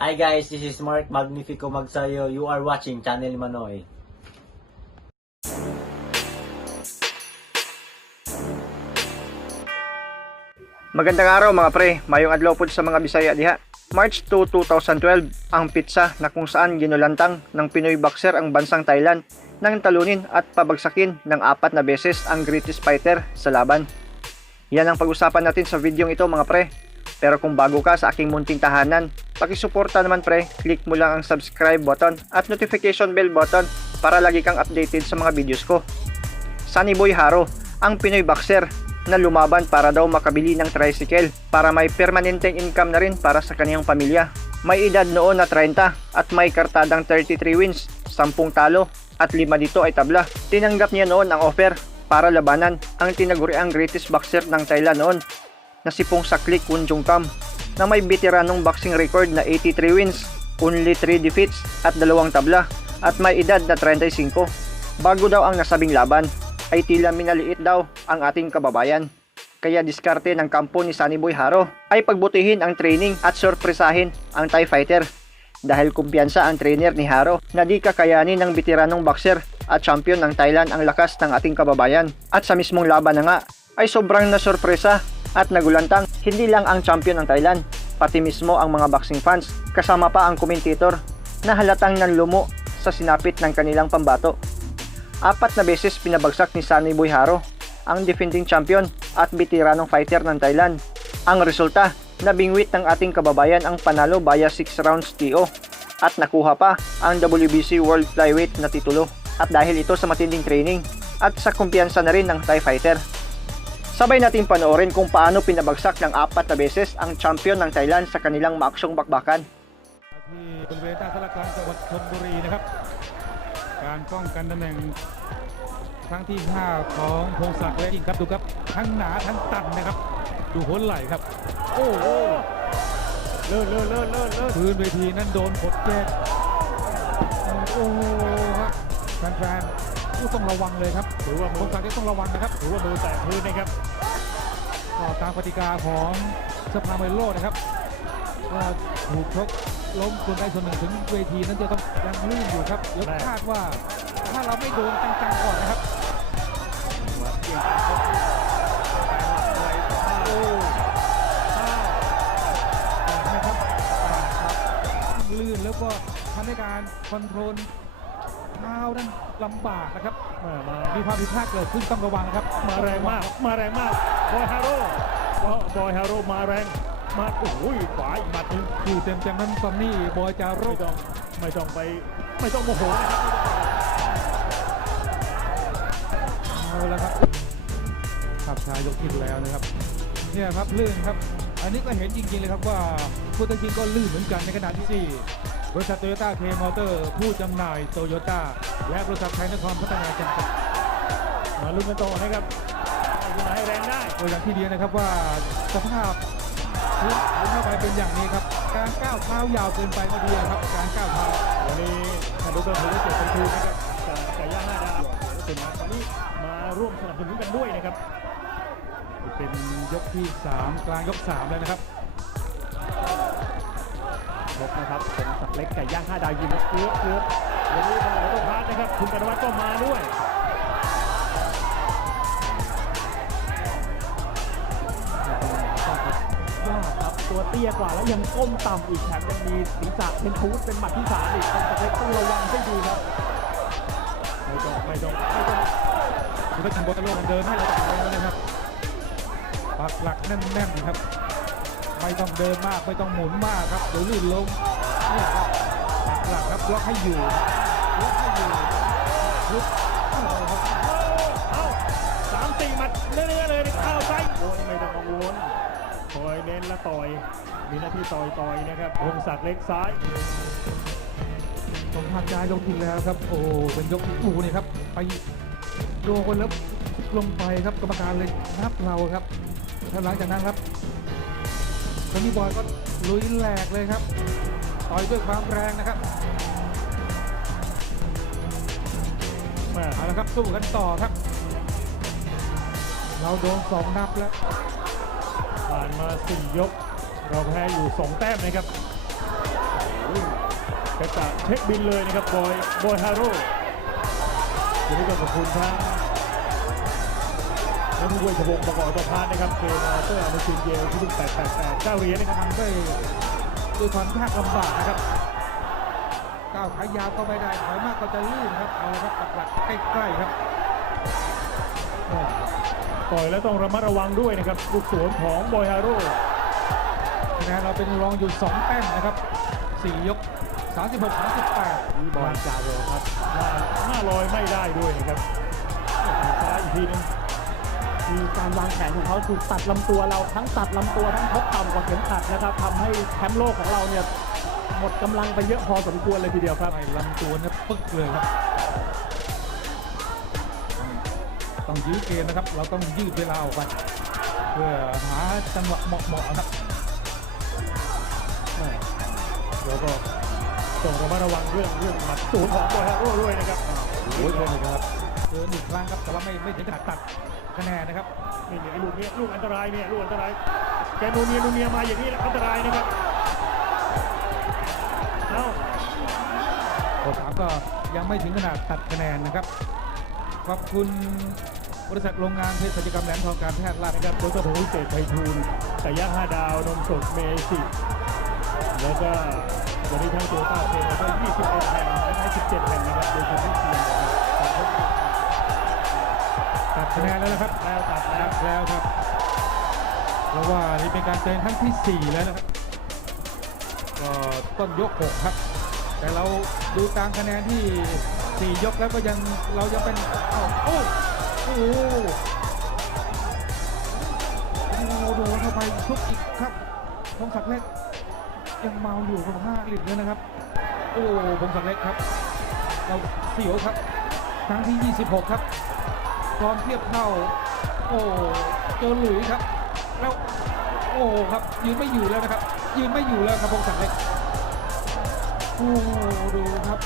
Hi guys, this is Mark Magnifico Magsayo. You are watching Channel Manoy. Magandang araw mga pre, mayong adlaw pod sa mga Bisaya diha. March 2, 2012, ang pitsa na kung saan ginulantang ng Pinoy boxer ang bansang Thailand nang talunin at pabagsakin ng 4 na beses ang greatest fighter sa laban. Yan ang pag-usapan natin sa video ito mga pre. Pero kung bago ka sa aking munting tahanan, pakisuporta naman pre, click mo lang ang subscribe button at notification bell button para lagi kang updated sa mga videos ko. Sunnyboy Haro, ang Pinoy boxer na lumaban para daw makabili ng tricycle para may permanenteng income na rin para sa kaniyang pamilya. May edad noon na 30 at may kartadang 33 wins, 10 talo at 5 dito ay tabla. Tinanggap niya noon ang offer para labanan ang tinaguriang greatest boxer ng Thailand noon na si Phongsaklek Wongjongkam na may veteranong boxing record na 83 wins, only 3 defeats at 2 tabla at may edad na 35. Bago daw ang nasabing laban ay tila minaliit daw ang ating kababayan. Kaya diskarte ng kampo ni Sunnyboy Haro ay pagbutihin ang training at sorpresahin ang Thai fighter. Dahil kumpiyansa ang trainer ni Haro na di kakayanin ng veteranong boxer at champion ng Thailand ang lakas ng ating kababayan. At sa mismong laban na nga ay sobrang nasorpresa at nagulantang hindi lang ang champion ng Thailand, pati mismo ang mga boxing fans, kasama pa ang komentator na halatang nanlumo sa sinapit ng kanilang pambato. 4 na beses pinabagsak ni Sunnyboy Haro, ang defending champion at veteranong fighter ng Thailand. Ang resulta, nabingwit ng ating kababayan ang panalo via 6 rounds TO at nakuha pa ang WBC World Flyweight na titulo. At dahil ito sa matinding training at sa kumpiyansa na rin ng Thai fighter. Sabay natin panoorin kung paano pinabagsak ng 4 na beses ang champion ng Thailand sa kanilang maaksyong bakbakan. ที่บริเวณท่าสารกลางจังหวัดชลบุรีนะครับการป้องกันตำแหน่งครั้งที่ 5 ของพงศักดิ์และยิงครับดูครับทั้งหนาทั้งตันนะครับดูหัวไหล่ครับโอ้โหเลิศพื้นเวทีนั้นโดนกดแยกโอ้โหครับแฟนๆต้องระวังเลยครับถือว่าพงศักดิ์ต้องระวังนะครับถือว่ามือแตะพื้นนะครับก็ตามกติกาของสภามวยโลกนะครับว่าถูกชกล้มส่วนใดส่วนหนึ่งถึงเวทีนั้นจะต้องยังลื่นอยู่ครับแล้วคาดว่าถ้าเราไม่โดนจังๆก่อนนะครับโอ้นะครับลื่นแล้วก็ทำให้การคอนโทรลเท้านั้นลำบากนะครับมีความผิดพลาดเกิดขึ้นต้องระวังครับมาแรงมากบอยฮาโร่มาแรงมาโอ้ยขวาอีกหมัดนึงอยู่เต็มนั้นซัมนี่บอยจารุไม่ต้องโมโหนะครับเอาละครับขับชายยกที่แล้วนะครับเนี่ยครับลื่นครับอันนี้ก็เห็นจริงๆเลยครับว่าผู้ตัดสินก็ลื่นเหมือนกันในขณะที่บริษัทโตโยต้าเคมอเตอร์ผู้จำหน่ายโตโยต้าและบริษัทไทยนครพัฒนาจำกัดมาลุ้นกันต่อนะครับให้แรงได้ตัวอย่างที่ดีนะครับว่าสภาพพื้นเข้าไปเป็นอย่างนี้ครับการก้าวเท้ายาวเกินไปก็ดีครับการก้าวเท้าวันนี้ท่านดูตัวถือว่าเกิดเป็นทุนนะครับไก่ย่าง5 ดาวเป็นวันนี้มาร่วมสนับสนุนกันด้วยนะครับเป็นยกที่3กลางยก3แล้วนะครับยกนะครับเป็นสักเล็กไก่ย่าง5 ดาวยิงเกือบวันนี้มาต้องพาร์ทนะครับคุณกนวัฒน์ก็มาด้วยครับตัวเตี้ยกว่าแล้วยังก้มต่ำอีกแถมยังมีศีรษะเป็นทูตเป็นหมัดที่3อีกต้องระวังให้ดีครับไม่ต้องคุณต้องถึงบอลโลกเดินให้เราต่อแล้วนะครับปักหลักแน่นๆครับไม่ต้องเดินมากไม่ต้องหมุนมากครับเดี๋ยวลื่นลงเนี่ยครับปักหลักครับล็อกให้อยู่ลุกเอา3-4 หมัดเรื่อยๆเลยเข้าไปโอนไม่ต้องกังวลคอยเน้นและต่อยมีหน้าที่ต่อยนะครับพงศักดิ์เล็กซ้ายตรงทางยายกที่แล้วครับโอ้เป็นยกที่คู่นี่ครับไปโดนแล้วลงไปครับกรรมการเลยนับเราครับแล้วหลังจากนั้นครับซันนี่บอยก็ลุยแหลกเลยครับต่อยด้วยความแรงนะครับเอาละครับสู้กันต่อครับเราโดน2 นับแล้วผ่านมา4 ยกเราแพ้อยู่2 แต้มนะครับ กระจาเช็คบินเลยนะครับบอยฮาโร่วันนี้ก็ขอบคุณทั้งนักมวยชวงประกอบอัตภาพนะครับเกมเตอร์อนุชินเยลที่รุ่น888 9 เหรียญนะครับ ทำด้วยความยากลำบากนะครับก้าวขายาวก็ไม่ได้ถอยมากก็จะลื่นครับเอาละครับหลักๆใกล้ๆครับ ต่อยแล้วต้องระมัดระวังด้วยนะครับลูกสวนของบอยฮาโร่ คะแนนเราเป็นรองอยู่2แต้มนะครับ4ยก36-38 มีบอลจ่าโรครับหน้าลอยไม่ได้ด้วยนะครับซ้ายอีกทีนึง มีการวางแผนของเขาคือตัดลำตัวเราทั้งตัดลำตัวทั้งทบต่ำกว่าเข็มขัดนะครับทำให้แชมป์โลกของเราเนี่ยหมดกำลังไปเยอะพอสมควรเลยทีเดียวครับ ไอ้ลำตัวเนี่ยปึ๊กเลยครับต้องยื้อเกมนะครับเราต้องยืดเวลาออกไปเพื่อหาจังหวะเหมาะๆครับ แล้วก็ต้องระมัดระวังเรื่องหมัดสูงของบอยฮาโร่ด้วยนะครับ โอ้ยเลยนะครับเดิน1 ครั้งครับแต่ว่าไม่ถึงขนาดตัดคะแนนนะครับ นี่ไอ้ลูกนี้ลูกอันตรายเนี่ยลูกอันตรายแกนูเนียมาอย่างนี้แหละอันตรายนะครับเอ้า โอ้3ก็ยังไม่ถึงขนาดตัดคะแนนนะครับขอบคุณบริษัทโรงงานเภสัชกรรมแหลมทองการแพทย์ลาด นะครับโดยเฉพาะวิเศษไพฑูรย์ไก่ย่าง5 ดาวนมสดเมจิแล้วก็วันนี้ทั้งโตต้าเทนแล้วก็21 แห่งและ17 แห่งนะครับโดยคุณวิเชียรนะครับ ตัดคะแนนแล้วนะครับ แล้วตัดแล้ว แล้วครับเพราะว่านี่เป็นการเตือนครั้งที่ 4 แล้วนะครับก็ต้นยก 6 ครับ แต่เราดูตามคะแนนที่ 4 ยกแล้วก็ยังเรายังเป็นโอ้โอ้โดนเข้าไปทุกอีกครับพงศักดิ์เล็กยังเมาอยู่กับ5 ลิตรเลยนะครับโอ้พงศักดิ์เล็กครับเราเสียวครับครั้งที่ 26 ครับตอนเทียบเท่าโอ้เจอหลุยครับแล้วโอ้ครับยืนไม่อยู่แล้วนะครับยืนไม่อยู่แล้วครับพงศักดิ์เล็กโอ้ดูครับ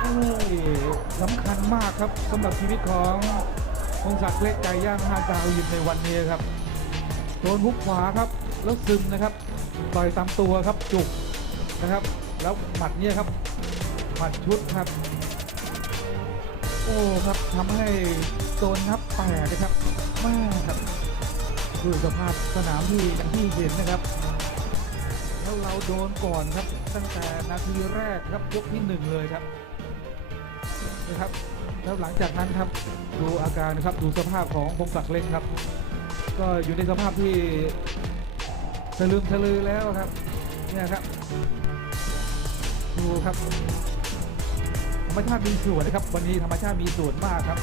โอ้สำคัญมากครับสำหรับชีวิตของพงศักดิ์เล็กไก่ย่าง5 ดาวยิมในวันนี้ครับโดนฮุกขวาครับแล้วซึมนะครับต่อยตามตัวครับจุกนะครับแล้วหมัดเนี่ยครับหมัดชุดครับโอ้ครับทำให้โดนนับแปดนะครับมากครับด้วยสภาพสนามที่อย่างที่เห็นนะครับแล้วเราโดนก่อนครับตั้งแต่นาทีแรกครับยกที่ 1 เลยครับนะครับแล้วหลังจากนั้นครับดูอาการนะครับดูสภาพของพงศักดิ์เล็กครับก็อยู่ในสภาพที่สลืมสลือแล้วครับเนี่ยครับดูครับธรรมชาติมีส่วนนะครับวันนี้ธรรมชาติมีส่วนมากครับ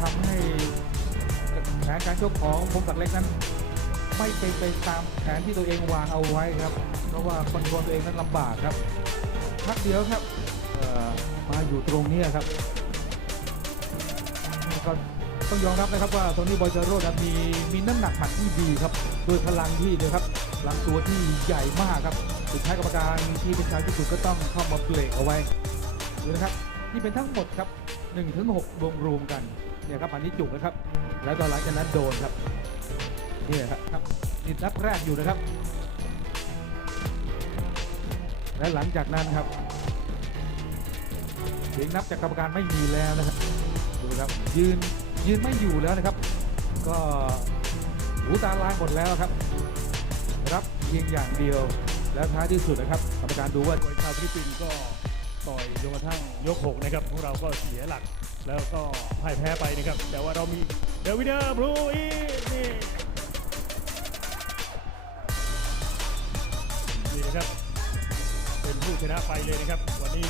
ทำให้แผนการชกของพงศักดิ์เล็กนั้นไม่เป็นไปตามแผนที่ตัวเองวางเอาไว้ครับเพราะว่าคอนโทรลตัวเองนั้นลำบากครับพักเดียวครับมาอยู่ตรงนี้ครับก็ต้องยอมรับนะครับว่าโทนี่บอยเจโร่นั้นมีน้ำหนักหมัดที่ดีครับโดยพลังที่นะครับพลังตัวที่ใหญ่มากครับสุดท้ายกรรมการที่เป็นชายที่สุดก็ต้องเข้ามาเบรกเอาไว้ดูนะครับนี่เป็นทั้งหมดครับ1-6รวมกันเนี่ยครับอันนี้จุกนะครับแล้วตอนหลังจากนั้นโดนครับนี่ครับนี่นับแรกอยู่นะครับและหลังจากนั้นครับเสียงนับจากกรรมการไม่มีแล้วนะครับดูครับยืนไม่อยู่แล้วนะครับ ก็หูตาลายหมดแล้วครับรับเพียงอย่างเดียวแล้วท้ายที่สุดนะครับกรรมการดูว่า โดยชาวฟิลิปปินส์ก็ต่อยจนกระทั่งยก 6 นะครับของเราก็เสียหลักแล้วก็พ่ายแพ้ไปนะครับแต่ว่าเรามีเดวิดเดอร์บลูอีนี่นะครับเป็นผู้ชนะไปเลยนะครับวันนี้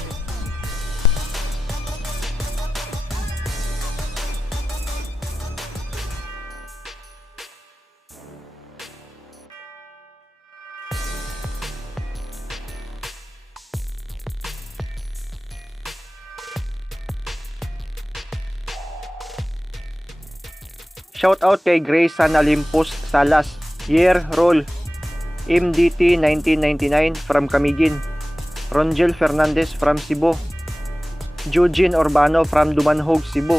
Shoutout kay Grayson Olympus Salas, Year Roll, MDT 1999 from Camiguin, Ronjel Fernandez from Cebu, Eugene Urbano from Dumanhog, Cebu,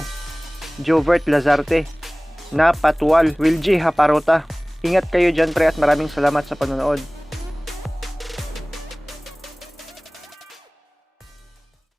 Jovert Lazarte, Na Patual, Wilgie Haparota. Ingat kayo dyan pre at maraming salamat sa panonood.